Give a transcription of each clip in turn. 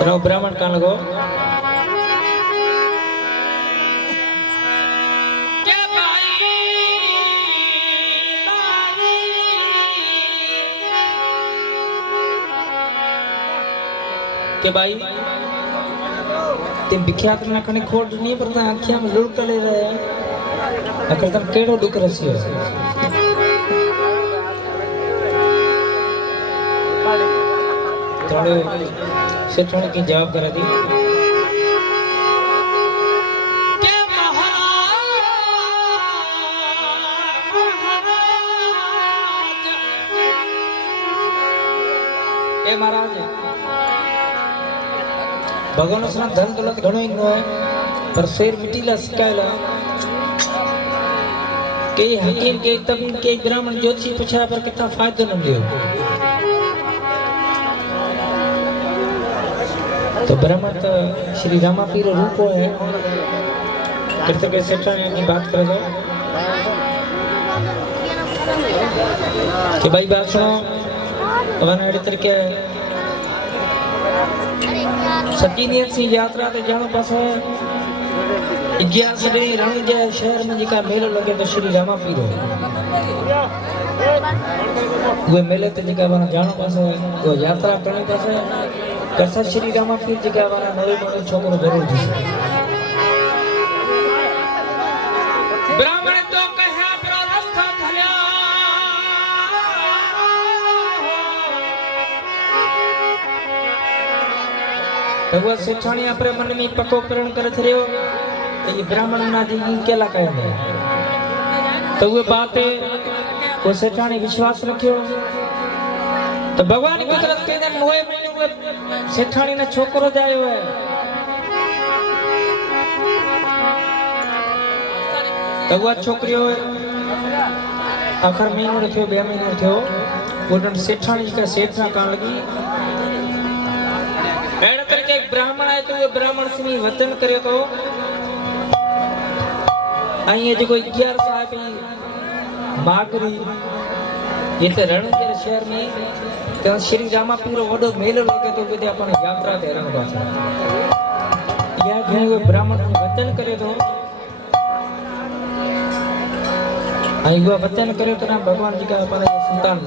तेरा ब्राह्मण कहाँ लगो के भाई तुम विख्यात ना खने खोट नहीं पर ता आँखियाँ में लुढ़क ले रहे हैं अगर तुम केड़ो दुख रसी हो थोड़े से थोड़े की जवाब करा दी ए महाराज भगवान उसने धन दौलत घणो ही न है पर शेर मिटीला सिकायला के हकीम के तबीब के ब्राह्मण ज्योतिषी पूछा पर कितना फायदा न लियो तो ब्राह्मण तो श्री रामापीर रूप है करते के सेठानी की बात कर दो कि भाई बात सुनो वन अड़ी तरीके सकीनियत सी यात्रा ते जानो पास 11 सदी रणजय शहर में जिका मेलो लगे तो श्री रामापीर वो मेले ते जिका बना जानो पास वो यात्रा करने पास कैसा श्री रामापीर जिका बना नवे नवे छोकरो जरूर थी ब्राह्मण तो कहे अपना रास्ता थल्या भगवान सेठाणी अपने मन में पक्को प्रण कर थरियो तो ये ब्राह्मण ना जी केला कहंदे तो वो बातें वो सेठाणी विश्वास रखियो तो भगवान की कुदरत के दिन नवे महीने वो सेठाणी ने छोकरो जायो है तो वो छोकरियो आखिर महीनो रखियो 2 महीने रखियो वो सेठाणी का सेठ ना कान लगी एड़ा करके एक ब्राह्मण आए तो वो ब्राह्मण से वचन करे तो आई जो 11 साहब मागरी ये तो रणजय शहर में तो श्री रामापीर वडो मेलो लगे तो विद्या अपन यात्रा दे रण पास या घणे वो ब्राह्मण वचन करे तो आई वो वचन करे तो ना भगवान जी का अपन संतान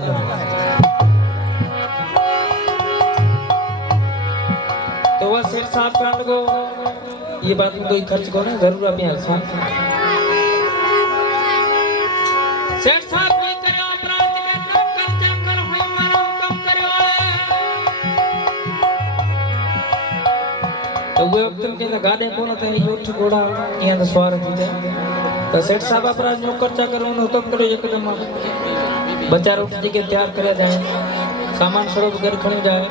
तो वह सेठ साहब कांड को ये बात में कोई खर्च को ना जरूर अभी आसान सेठ साहब कोई करो अपराध के नाम कर्जा कर हो मारो हुक्म करो तो वो वक्त के गाड़े कोन थे यूठ घोड़ा यहाँ तो सवार थी तो सेठ साहब अपराध नो कर्जा करो उन्हें हुक्म करो एकदम बच्चा उठ जी के तैयार करे जाए सामान सड़क घर खड़ी जाए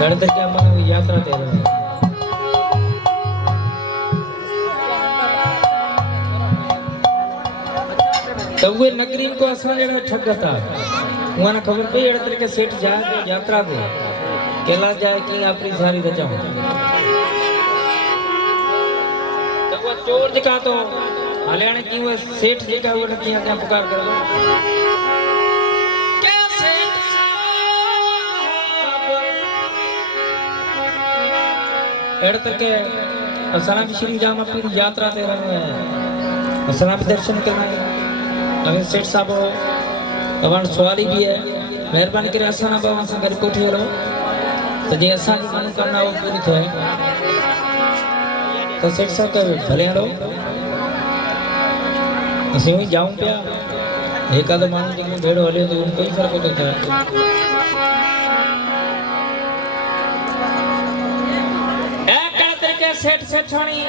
घर तक क्या अपन यात्रा दे रहे हैं तो वो नगरी को आसान जड़ा ठग था वहां खबर पे एड़ तरीके सेठ जाए यात्रा दे केला जाए कि अपनी सारी रचा तो वो चोर दिखा तो हरियाणा की वो सेठ जगह वो किया क्या पुकार कर दो एड़ तक असना भी श्री रामापीर यात्रा दे रहे हैं असना भी दर्शन करना है अगर सेठ साहब भगवान सवारी भी है मेहरबानी करे असना बाबा से घर कोठे रहो तो जे असा की मनोकामना वो पूरी थे तो सेठ साहब का भले रहो ऐसे ही जाऊं क्या एक आध मानू जी भेड़ो हले तो कोई फर्क नहीं था सेठ सेठाणी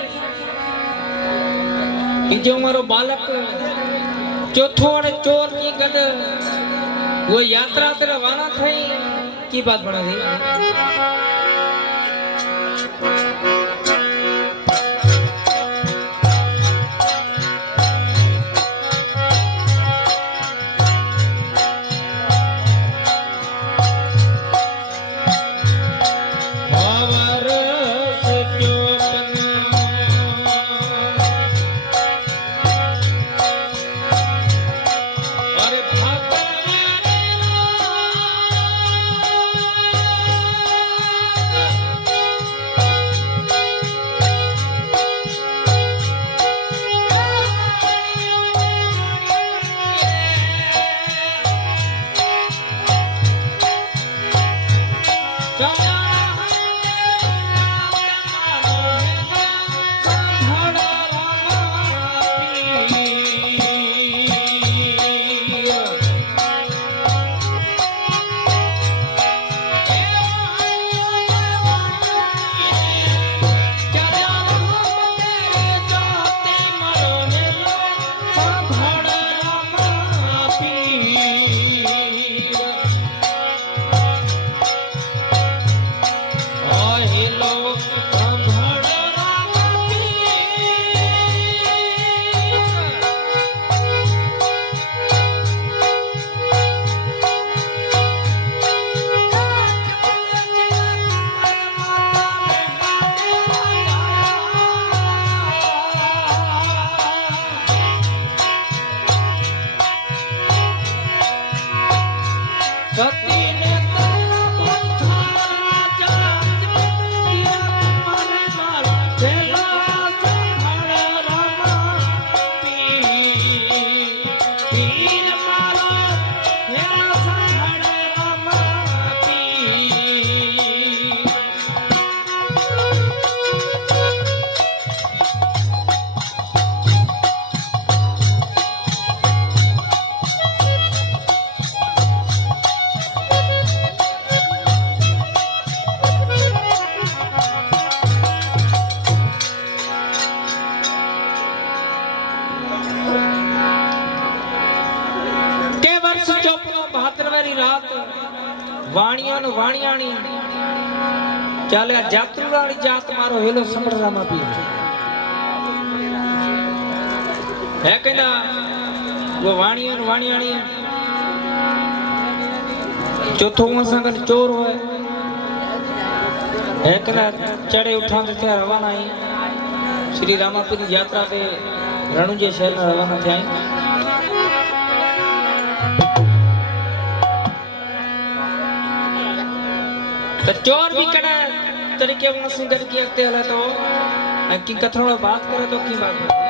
जो मारो बालक चौथो वाले चोर की गड वो यात्रा ते रवाना थई की बात बना दी वाणिया नु वाणियाणी चाले जातरुवाणी जात मारो हेलो समररामा पी है कहना वो वाणिया नु वाणियाणी चौथो संगत चोर होए है कहना चढ़े उठान थे रवाना ही श्री रामापी की यात्रा पे रणुजे शहर में रवाना थे तो चोर भी कड़ा तरीके वहां से घर की अगते हला तो की कथरों बात करे तो की बात